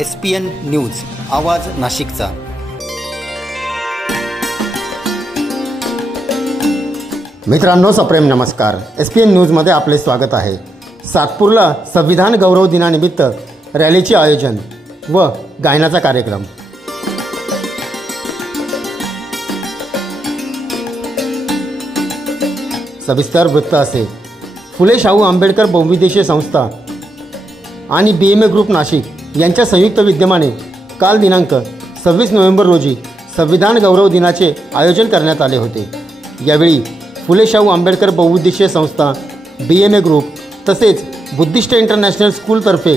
SPN news, आवाज नाशिकचा। मित्रांनो, सप्रेम नमस्कार। SPN न्यूजमध्ये आपले स्वागत आहे। सातपूरला संविधान गौरव दिनानिमित्त रॅलीचे आयोजन व गायनाचा कार्यक्रम। सविस्तर वृत्त असे। फुले शाहू आंबेडकर बहुउद्देशीय संस्था आणि BMA ग्रुप नाशिक यांच्या संयुक्त विद्यमाने काल दिनांक 26 नोव्हेंबर रोजी संविधान गौरव दिनाचे आयोजन करण्यात आले होते। यावेळी फुले शाहू आंबेडकर बहुउद्देशीय संस्था, BMA ग्रुप तसेच बुद्धिस्ट इंटरनॅशनल स्कूलतर्फे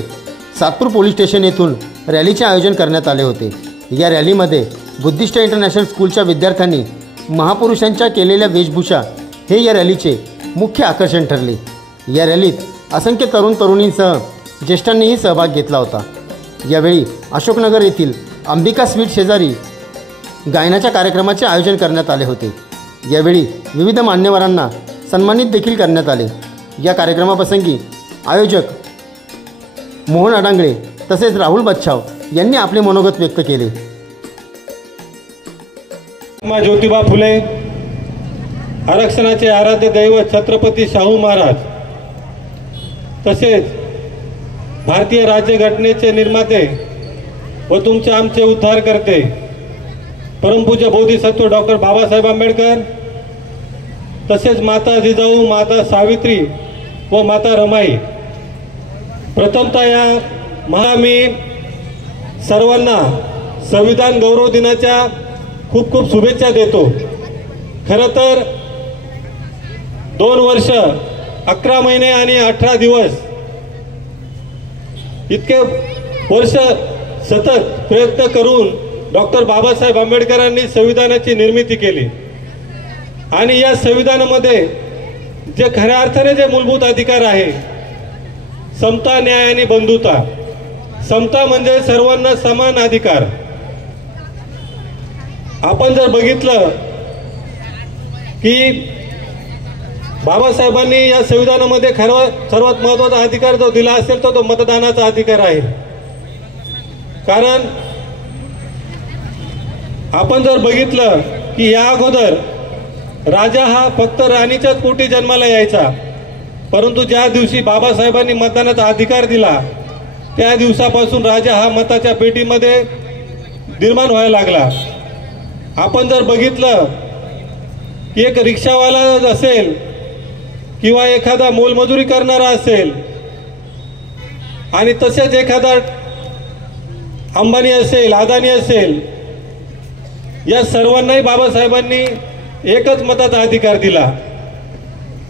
सातपूर पोलीस स्टेशन येथून रॅलीचे आयोजन करण्यात आले होते। या रॅलीमध्ये बुद्धिस्ट इंटरनॅशनल स्कूलच्या विद्यार्थ्यांनी महापुरुषांच्या केलेल्या वेशभूषा हे या रॅलीचे मुख्य आकर्षण ठरले। या रॅलीत असंख्य तरुण तरुणींसह ज्येष्ठांनीही सहभाग घेतला होता। यावेळी अशोकनगर येथील अंबिका स्वीट शेजारी गायनाच्या कार्यक्रमाचे आयोजन करण्यात आले होते। यावेळी विविध मान्यवरांना सन्मानित देखील करण्यात आले। या कार्यक्रमाप्रसंगी आयोजक मोहन अडांगळे तसेच राहुल बच्छाव यांनी आपले मनोगत व्यक्त केले। ज्योतिबा फुले, आरक्षणाचे आराध्य दैवत छत्रपती शाहू महाराज तसेच भारतीय राज्यघटनेचे निर्माते व तुमचे आमचे उद्धारकर्ते परमपूज्य बोधिसत्व डॉक्टर बाबासाहेब आंबेडकर तसेच माता जिजाऊ, माता सावित्री व माता रमाई, प्रथमतः या मी सर्वांना संविधान गौरव दिनाच्या खूप खूप शुभेच्छा देतो। खरं तर 2 वर्ष 11 महिने आणि 18 दिवस इतके वर्ष सतत प्रयत्न करून डॉक्टर बाबासाहेब आंबेडकरांनी संविधानाची निर्मिती केली आणि या संविधानामध्ये जे खऱ्या अर्थाने जे मूलभूत अधिकार आहे, समता, न्याय आणि बंधुता। समता म्हणजे सर्वांना समान अधिकार। आपण जर बघितलं की बाबासाहेबांनी या संविधानामध्ये सर्वात महत्त्वाचा अधिकार जो दिला असेल तो मतदानाचा अधिकार आहे। कारण आपण जर बघितलं की या अगोदर राजा हा फक्त राणीच्याच पोटी जन्माला यायचा, परंतु ज्या दिवशी बाबासाहेबांनी मतदानाचा अधिकार दिला त्या दिवसापासून राजा हा मताच्या पेटीमध्ये निर्माण व्हायला लागला। आपण जर बघितलं की एक रिक्षावाला असेल किंवा एखादा मोलमजुरी करणारा असेल आणि तसेच एखादा अंबानी असेल, अदानी असेल, या सर्वांनाही बाबासाहेबांनी एकच मताचा अधिकार दिला।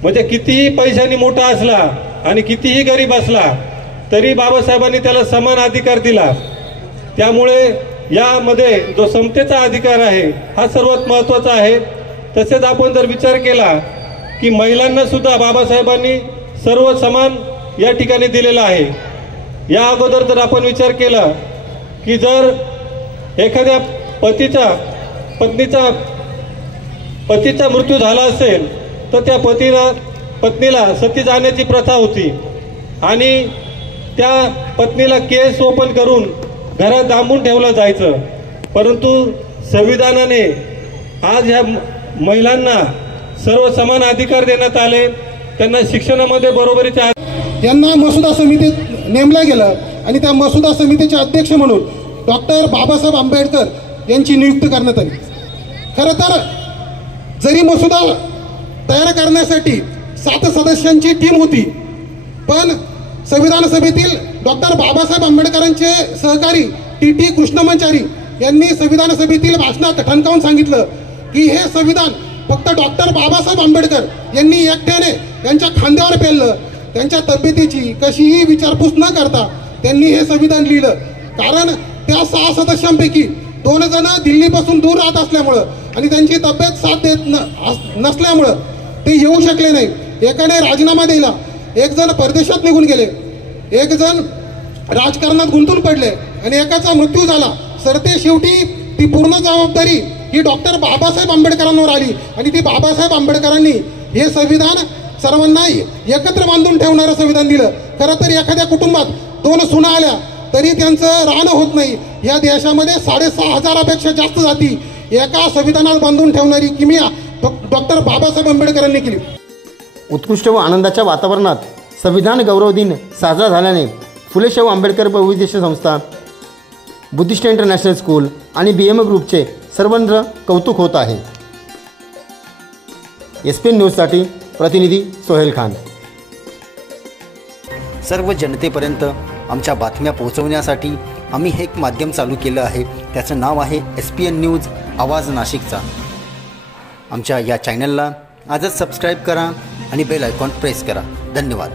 म्हणजे कितीही पैशांनी मोठा असला आणि कितीही गरीब असला तरी बाबासाहेबांनी त्याला समान अधिकार दिला। त्यामुळे यामध्ये जो समतेचा अधिकार आहे हा सर्वात महत्त्वाचा आहे। तसेच आपण जर विचार केला की महिलांना सुद्धा बाबासाहेबांनी सर्व समान या ठिकाणी दिलेला आहे। या अगोदर जर आपण विचार केला की जर एखाद्या पतीचा मृत्यू झाला असेल तर त्या पत्नीला सती जाण्याची प्रथा होती आणि त्या पत्नीला केस ओपन करून घरात डांबून ठेवलं जायचं। परंतु संविधानाने आज ह्या महिलांना सर्व समान अधिकार देण्यात आले। त्यांना शिक्षणामध्ये बरोबरीचे यांना मसुदा समितीत नेमलं गेलं आणि त्या मसुदा समितीचे अध्यक्ष म्हणून डॉक्टर बाबासाहेब आंबेडकर यांची नियुक्ती करण्यात आली। खरं तर जरी मसुदा तयार करण्यासाठी 7 सदस्यांची टीम होती, पण संविधान सभेतील डॉक्टर बाबासाहेब आंबेडकरांचे सहकारी TT कृष्णमाचारी यांनी संविधान सभेतील भाषणात ठणकावून सांगितलं की हे संविधान फक्त डॉक्टर बाबासाहेब आंबेडकर यांनी एकट्याने यांच्या खांद्यावर पेललं। त्यांच्या तब्येतीची कशीही विचारपूस न करता त्यांनी हे संविधान लिहिलं। कारण त्या 6 सदस्यांपैकी 2 जण दिल्लीपासून दूर राहत असल्यामुळं आणि त्यांची तब्येत साथ देत नसल्यामुळं ते येऊ शकले नाही। एकाने राजीनामा दिला, 1 जण परदेशात निघून गेले, 1 जण राजकारणात गुंतून पडले आणि एकाचा मृत्यू झाला। सरते शेवटी ती पूर्ण जबाबदारी ही डॉक्टर बाबासाहेब आंबेडकरांवर आली आणि ती बाबासाहेब आंबेडकरांनी हे संविधान सर्वांना एकत्र बांधून ठेवणारं संविधान दिलं। खरं तर एखाद्या कुटुंबात 2 सुना आल्या तरी त्यांचं राहणं होत नाही. या देशामध्ये 6,500पेक्षा जास्त जाती एका संविधानात बांधून ठेवणारी किमया डॉक्टर बाबासाहेब आंबेडकरांनी केली. उत्कृष्ट व आनंदाच्या वातावरणात संविधान गौरव दिन साजरा झाल्याने फुले शाहू आंबेडकर बहुउद्देशीय संस्था, बुद्धिस्ट इंटरनॅशनल स्कूल आणि BM ग्रुपचे सर्वत्र कौतुक होत आहे. SPN न्यूजसाठी प्रतिनिधी सोहेल खान. सर्व जनतेपर्यंत आमच्या बातम्या पोहोचवण्यासाठी आम्ही हे एक माध्यम चालू केलं आहे. त्याचं नाव आहे SPN न्यूज आवाज नाशिकचा. आमच्या या चॅनलला आजच सबस्क्राईब करा आणि बेल आयकॉन प्रेस करा. धन्यवाद.